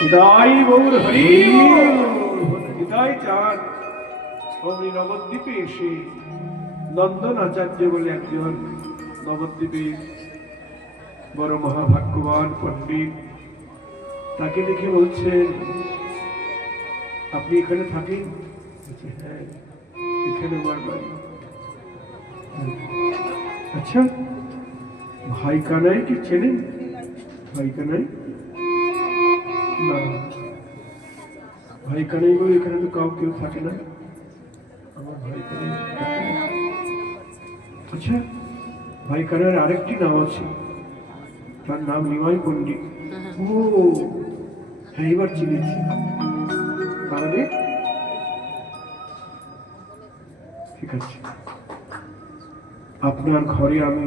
হৃদয় গৌর হরি। হৃদয় চাঁদ অমনি নবদ্বীপে এসে। নন্দন আচার্য বলে একজন নবদ্বীপে বড় মহাভাগ্যবান পণ্ডিত। তাকে দেখে বলছেন, আপনি এখানে থাকেন? হ্যাঁ এখানে আমার বাড়ি। আচ্ছা ভাই কানাই কি চেনেন? ভাই কানাই না ভাই কানাই বলে এখানে তো কাউ কেউ থাকে না। আমার ভাই আচ্ছা ভাই কানাইয়ের আরেকটি নাম আছে। তার নাম নিমাই পণ্ডিত। ও হ্যাঁ এবার চিনেছি। তাহলে ঠিক আছে। আপনার ঘরে আমি,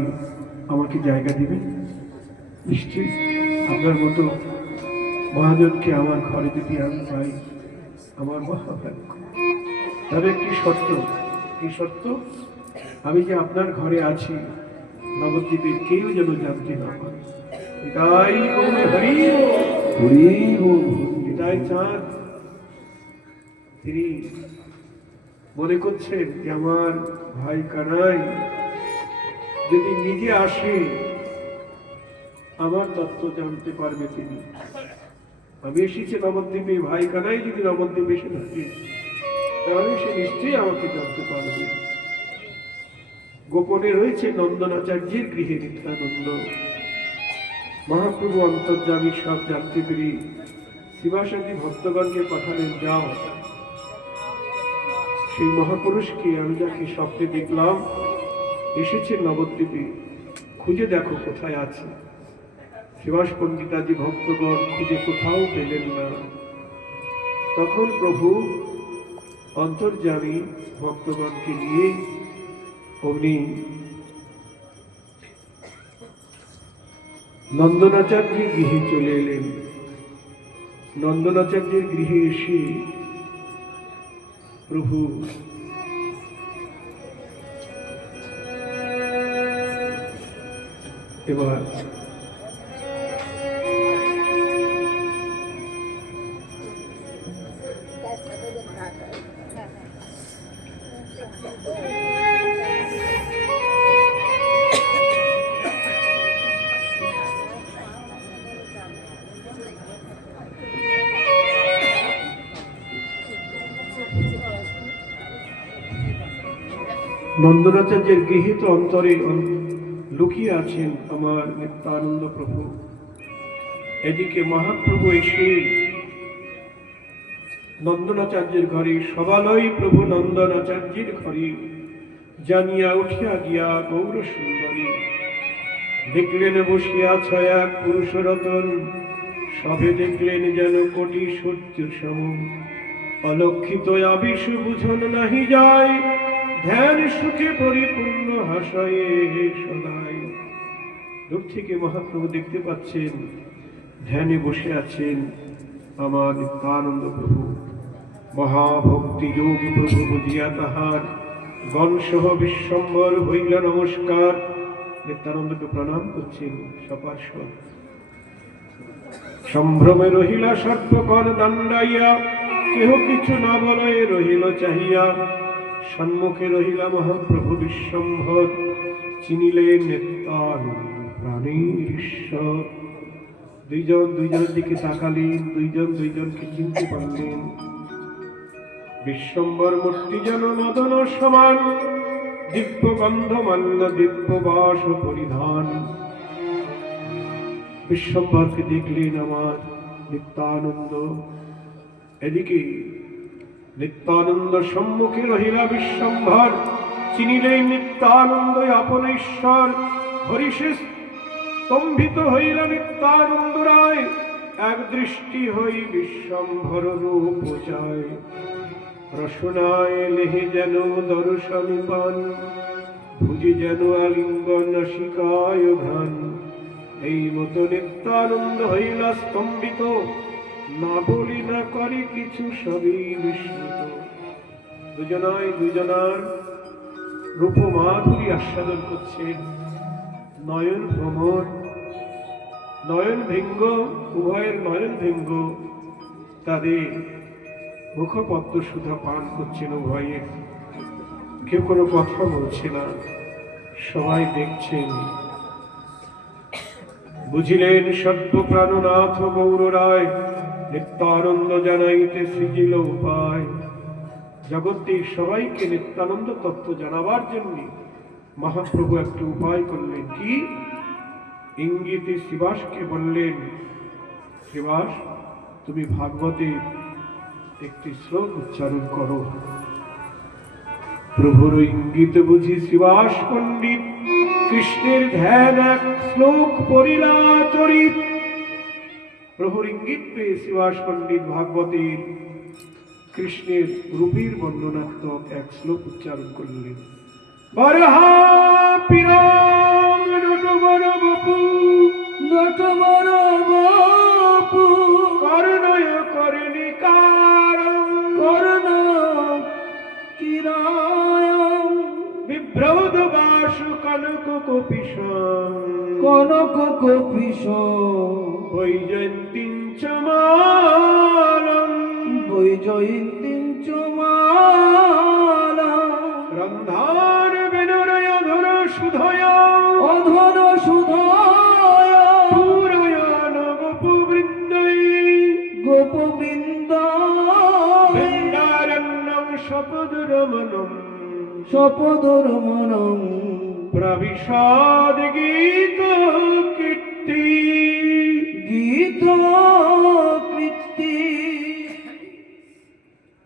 আমাকে জায়গা দিবেন? নিশ্চয়ই। আপনার মতো মহাজনকে আমার ঘরে যদি আমি পাই, আমার মহাভাগ্য। তবে একটি শর্ত কি শর্ত আমি যে আপনার ঘরে আছি, নবদ্বীপের কেউ যেন জানতে না এটাই হরি হরি চাঁদ। তিনি মনে করছেন যে আমার ভাই কানাই যদি নিজে আসে, আমার তত্ত্ব জানতে পারবে তিনি। আমি এসেছি নবদ্বীপে ভাই কানাই যদি নবদ্বীপে এসে থাকে, তাহলে সে নিশ্চয়ই আমাকে জানতে পারবে। গোপনে রয়েছে নন্দনাচার্যের গৃহে নিত্যানন্দ। মহাপ্রভু অন্তর্জামী সব জানতে পেরে শিবাসাদী ভক্তগণকে পাঠালেন, যাও। সেই মহাপুরুষকে আমি যাকে স্বপ্নে দেখলাম, এসেছে নবদ্বীপে। খুঁজে দেখো কোথায় আছে। শিবাস পণ্ডিতাজি ভক্তগণ খুঁজে কোথাও পেলেন না। তখন প্রভু অন্তর্জামী ভক্তগণকে নিয়ে অগ্নি নন্দনাচার্যের গৃহে চলে এলেন। নন্দনাচার্যের গৃহে এসে প্রভু এবার নন্দনাচার্যের গৃহীত অন্তরে অন- লুকিয়ে আছেন আমার নিত্যানন্দ প্রভু। এদিকে মহাপ্রভু এসে নন্দনাচার্যের ঘরে, সবালয় প্রভু নন্দনাচার্যের ঘরে জানিয়া উঠিয়া গিয়া গৌর সুন্দরী দেখলেন বসিয়া ছয়া পুরুষ রতন সবে দেখলেন যেন কোটি সূর্য সম অলক্ষিত আবিষ বুঝন নাহি যায় ধ্যান সুখে পরিপূর্ণ হাসয়ে সদাই। দূর থেকে মহাপ্রভু দেখতে পাচ্ছেন, ধ্যানে বসে আছেন আমার নিত্যানন্দ প্রভু। মহাভক্তি যোগ প্রভু বুঝিয়া তাহার গণসহ বিশ্বম্বর হইল নমস্কার। নিত্যানন্দকে প্রণাম করছেন সপার্শ্ব সম্ভ্রমে রহিলা সর্বকর দণ্ডাইয়া, কেহ কিছু না বলয়ে রহিল চাহিয়া। সম্মুখে রহিলা মহাপ্রভু বিশ্বম্ভর, চিনিলে নেতান প্রাণীর ঈশ্বর। দুইজন, দুইজনের দিকে তাকালেন, দুইজন, দুইজনকে চিনতে পারলেন। বিশ্বম্বর মূর্তি যেন মদন সমান দিব্য গন্ধ মান্য দিব্য বাস পরিধান। বিশ্বম্বরকে দেখলেন আমার নিত্যানন্দ। এদিকে নিত্যানন্দ সম্মুখে রহিলা বিশ্বম্ভর চিনিলেন নিত্যানন্দ আপন ঈশ্বর হরিষে স্তম্ভিত হইল নিত্যানন্দ রায়, এক দৃষ্টি হই বিশ্বম্ভর রূপ চায় রসনায় লেহে যেন দর্শন পান, ভুজি যেন আলিঙ্গন নাসিকায় ঘ্রাণ। এই মতো নিত্যানন্দ হইলা স্তম্ভিত না বলি না করে কিছু সবই বিস্মৃত দুজনায় দুজনার রূপ মাধুরী আস্বাদন করছেন। নয়ন ভ্রমণ, নয়ন ভেঙ্গ, উভয়ের নয়ন ভেঙ্গ। তাদের মুখপদ্ম সুধা পান করছেন ভয়ে কেউ কোনো কথা বলছে না। সবাই দেখছেন। বুঝিলেন সত্য প্রাণনাথ গৌর রায় নিত্যানন্দ জানাইতে সৃজিল উপায়। জগতের সবাইকে নিত্যানন্দ তত্ত্ব জানাবার জন্য মহাপ্রভু একটা উপায় করলেন কি? ইঙ্গিতে শিবাসকে বললেন, শিবাস, তুমি ভাগবতে একটি শ্লোক উচ্চারণ করো। প্রভুর ইঙ্গিত বুঝি শিবাস পণ্ডিত কৃষ্ণের ধ্যান এক শ্লোক পরিলা চরিত। প্রভুর ইঙ্গিত পেয়ে শিবাস পণ্ডিত ভাগবতীর কৃষ্ণের রূপীর বর্ণনাত্মক এক শ্লোক উচ্চারণ করলেন। বরহা কনক কপিস বৈজয়ন্তীং চ মালম বৈজয়ন্তীন চমালা রন্ধার বিনরয় ধর সুধয়। অধর সুধয়। পুরয়ন বপু গোপবৃন্দ বৃন্দারণ্যম সপদরমনম সপদর মনম প্রবিশাদ গীত কীর্তি। গীত কৃতি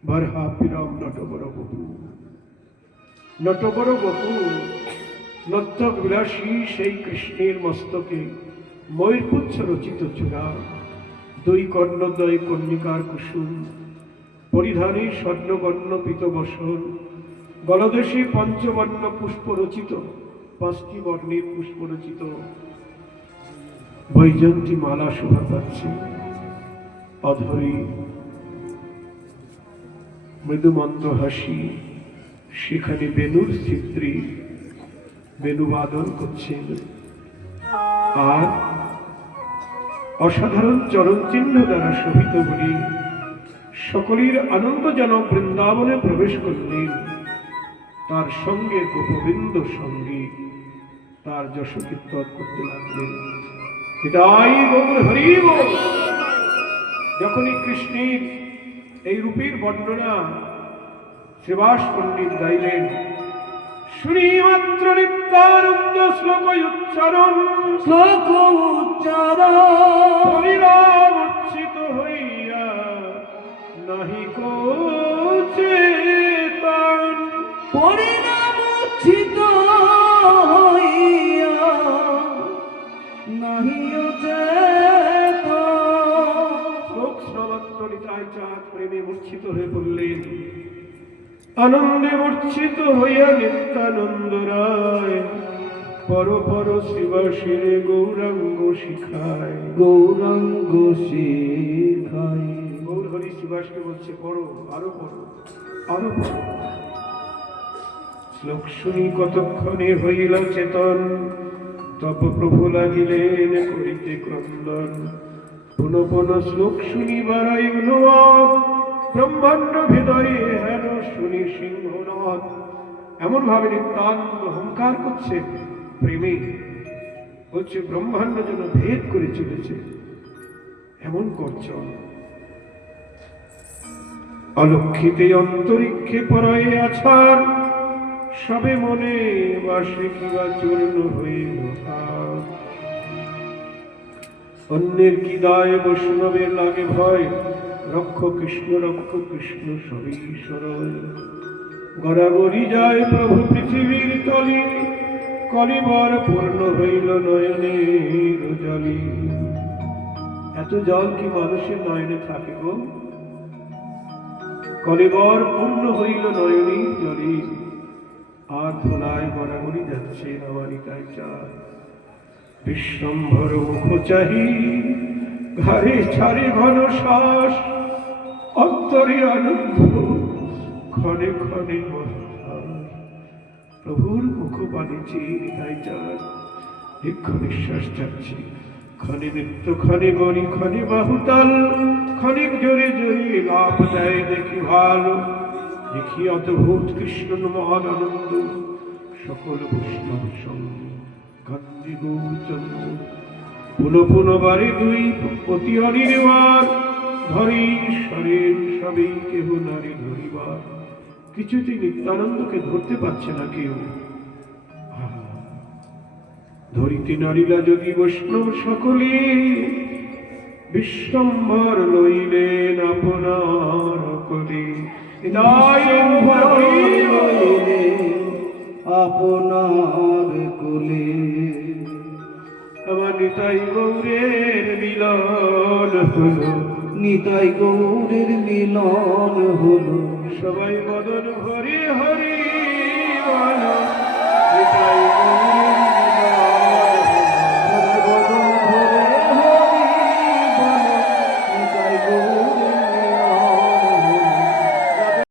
বরহা পিরম নটবর বপু নটবর বপু নত্য বিলাসী সেই কৃষ্ণের মস্তকে ময়ূরপুচ্ছ রচিত চূড়া। দুই কর্ণদ্বয় কন্যিকার কুসুম। পরিধানে স্বর্ণবর্ণ পীতবসন। গলদেশে পঞ্চবর্ণ পুষ্প রচিত। পাঁচটি বর্ণের পুষ্প রচিত বৈজন্তী মালা শোভা পাচ্ছে। অধরী মৃদুমন্দ হাসি, সেখানে বেনুর চিত্রী বেনুবাদন করছেন। আর অসাধারণ চরণ চিহ্ন দ্বারা শোভিত বলি সকলের আনন্দজনক বৃন্দাবনে প্রবেশ করলেন। তার সঙ্গে গোপবিন্দ সঙ্গে তার যশ কীর্তন করতে লাগলেন। এটাই গৌর হরিব যখনই কৃষ্ণের এই রূপের বর্ণনা শ্রীবাস পণ্ডিত গাইলেন শুনি নিত্যানন্দ শ্লোক উচ্চারণ শ্লোক উচ্চারণ আনন্দে মূর্ছিত হইয়া নিত্যানন্দ রায় পর পর শিবাশিরে গৌরাঙ্গ শিখায়। গৌরাঙ্গ শিখাই গৌর হরি শিবাসকে বলছে পড়ো আরও পড়ো আরও পড়ো। শ্লোক শুনি কতক্ষণে হইল চেতন তপ প্রভু লাগিলেন করিতে ক্রন্দন। পুন পুন শ্লোক শুনি বারাই অনুবাদ ব্রহ্মাণ্ড হৃদয়ে হেন শুনি সিংহনাথ এমন ভাবে নিত্যানন্দ হুঙ্কার করছে, প্রেমে হচ্ছে ব্রহ্মাণ্ড যেন ভেদ করে চলেছে। এমন করছ। অলক্ষিতে অন্তরিক্ষে পরয়ে আছার সবে মনে বাসে কিবা চূর্ণ আর। অন্যের কি দায় বৈষ্ণবের লাগে ভয় রক্ষ কৃষ্ণ রক্ষ কৃষ্ণ সরয় গড়াগড়ি যায় প্রভু পৃথিবীর তলি, কলিবর পূর্ণ হইল নয়নের জলি এত জল কি মানুষের নয়নে থাকে গো? কলেবর পূর্ণ হইল নয়নী জলে, আর ধোলায় গড়াগড়ি যাচ্ছে নবানিকায় চার বিশ্বম্ভর মুখ চাহি, ঘরে ছাড়ে ঘন শ্বাস অন্তরে আনন্দ ক্ষণে ক্ষণে প্রভুর মুখ বাণিজ্যে তাই চার দীর্ঘ নিঃশ্বাস যাচ্ছে। ক্ষণে নৃত্য, ক্ষণে গণি ক্ষণে বাহুতাল ক্ষণিক জোরে জোরে লাভ দেয় দেখি ভালো। দেখি অদ্ভুত কৃষ্ণ মহান আনন্দ, সকল বৈষ্ণব সঙ্গ কান্দি গৌরচন্দ্র পুনঃ পুনঃ বারে দুই অতি অনির্বার ধরি ঈশ্বরের সবেই কেহ নারী ধরিবার। কিছুতেই নিত্যানন্দকে ধরতে পারছে না কেউ। ধরিতে নারীরা যদি বৈষ্ণব সকলে বিশ্বম্বর লইলেন আপনার কলে। আপনার কোলে। আমার নিতাই গৌরের মিলন হলো। নিতাই গৌরের মিলন হল। সবাই বদন হরি হরি বলো। নিতাই